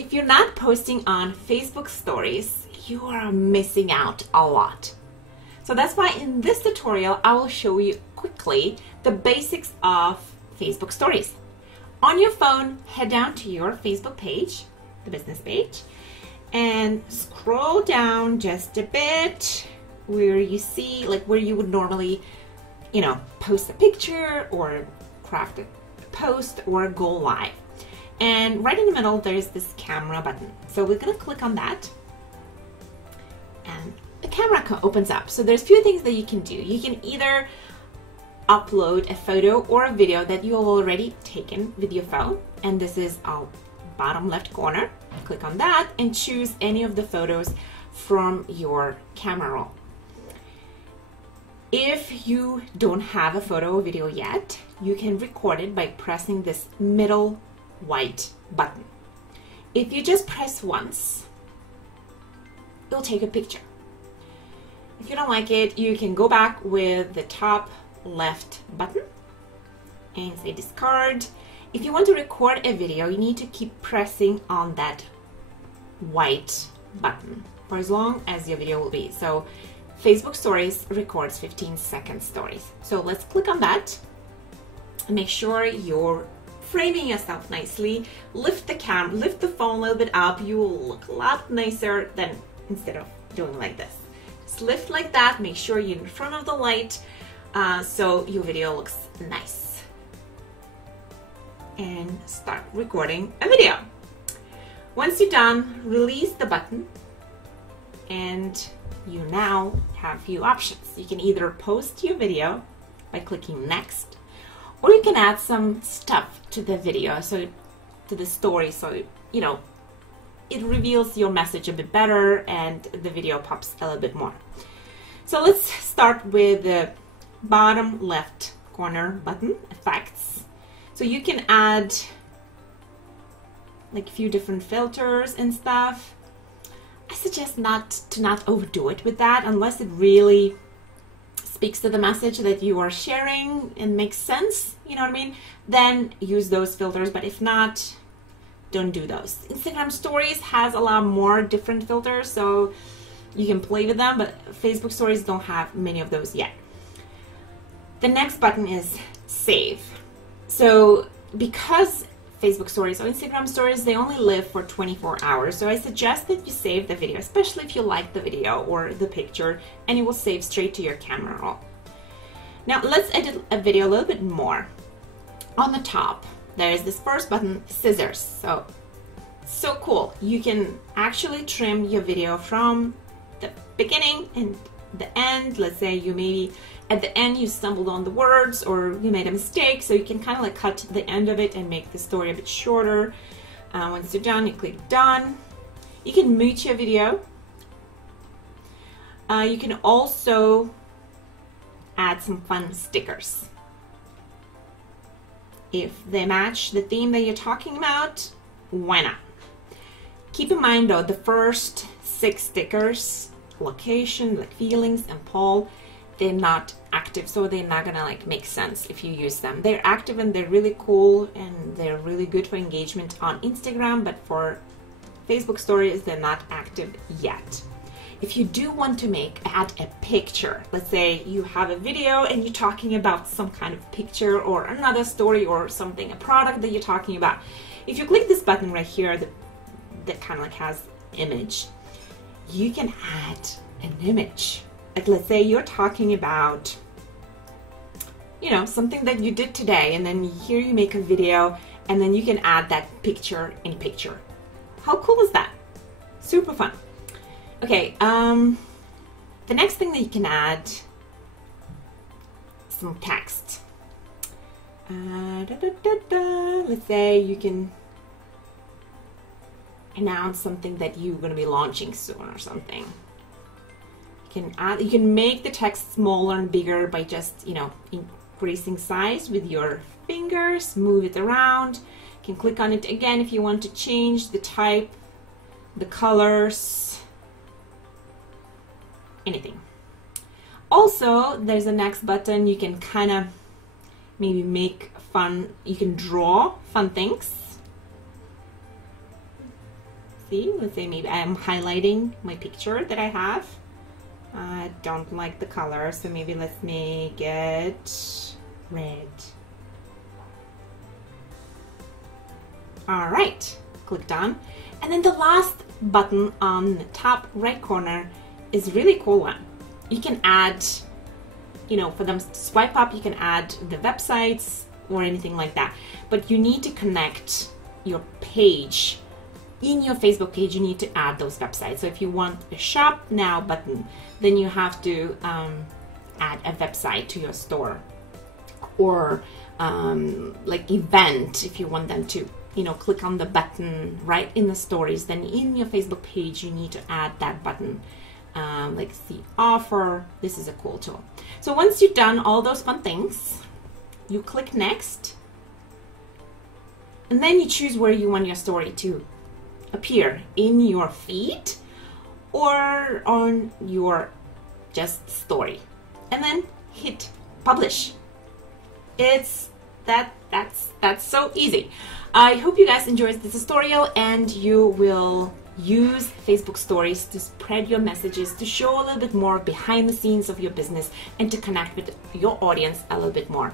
if you're not posting on Facebook stories, you are missing out a lot. So that's why in this tutorial, I will show you quickly the basics of Facebook stories. On your phone, head down to your Facebook page, the business page, and scroll down just a bit where you see, like where you would normally, post a picture or craft a post or go live. And right in the middle, there's this camera button. So we're gonna click on that and the camera opens up. So there's a few things that you can do. You can either upload a photo or a video that you have already taken with your phone. And this is our bottom left corner. Click on that and choose any of the photos from your camera roll. If you don't have a photo or video yet, you can record it by pressing this middle white button. If you just press once, it'll take a picture. If you don't like it, you can go back with the top left button and say discard. If you want to record a video, you need to keep pressing on that white button for as long as your video will be. So Facebook Stories records 15-second stories. So let's click on that and make sure you're framing yourself nicely. Lift the phone a little bit up. You will look a lot nicer than instead of doing like this. Just lift like that. Make sure you're in front of the light so your video looks nice. And start recording a video. Once you're done, release the button and you now have a few options. You can either post your video by clicking next, or you can add some stuff to the video, so to the story, so it reveals your message a bit better and the video pops a little bit more. So let's start with the bottom left corner button, effects. So you can add like a few different filters and stuff. I suggest not overdo it with that unless it really speaks to the message that you are sharing and makes sense, you know what I mean? Then use those filters, but if not, don't do those. Instagram Stories has a lot more different filters, so you can play with them, but Facebook Stories don't have many of those yet. The next button is Save. So because Facebook Stories or Instagram Stories, they only live for 24 hours. So I suggest that you save the video, especially if you like the video or the picture, and it will save straight to your camera roll. Now let's edit a video a little bit more. On the top, there is this first button, Scissors. So cool. You can actually trim your video from the beginning and the end. Let's say you maybe at the end you stumbled on the words or you made a mistake, so you can kind of like cut the end of it and make the story a bit shorter. Once you're done, you click done. You can mute your video. You can also add some fun stickers. If they match the theme that you're talking about, why not? Keep in mind though, the first 6 stickers, location, like feelings and poll, they're not active, so they're not gonna like make sense if you use them. They're active and they're really cool and they're really good for engagement on Instagram, but for Facebook Stories, they're not active yet. If you do want to add a picture, let's say you have a video and you're talking about some kind of picture or another story or something, a product that you're talking about. If you click this button right here that kind of like has image, you can add an image. Like let's say you're talking about, something that you did today, and then here you make a video and then you can add that picture in picture. How cool is that? Super fun. Okay, the next thing that you can add, some text. Let's say you can announce something that you're going to be launching soon or something. You can make the text smaller and bigger by just, increasing size with your fingers, move it around. You can click on it again if you want to change the type, the colors, anything. Also, there's a next button. You can kind of maybe make fun, you can draw fun things. see, let's say maybe I'm highlighting my picture that I have. I don't like the color, so maybe let's make it red. All right, click done. And then the last button on the top right corner is a really cool one. You can add, you know, for them to swipe up, you can add the websites or anything like that. But you need to connect your page. In your Facebook page, you need to add those websites. So if you want a shop now button, then you have to add a website to your store. Or like event, if you want them to, you know, click on the button right in the stories, then in your Facebook page, you need to add that button. Like see offer, this is a cool tool. So once you've done all those fun things, you click next, and then you choose where you want your story to appear, in your feed or on your just story, and then hit publish. That's so easy. I hope you guys enjoyed this tutorial and you will use Facebook stories to spread your messages, to show a little bit more behind the scenes of your business and to connect with your audience a little bit more.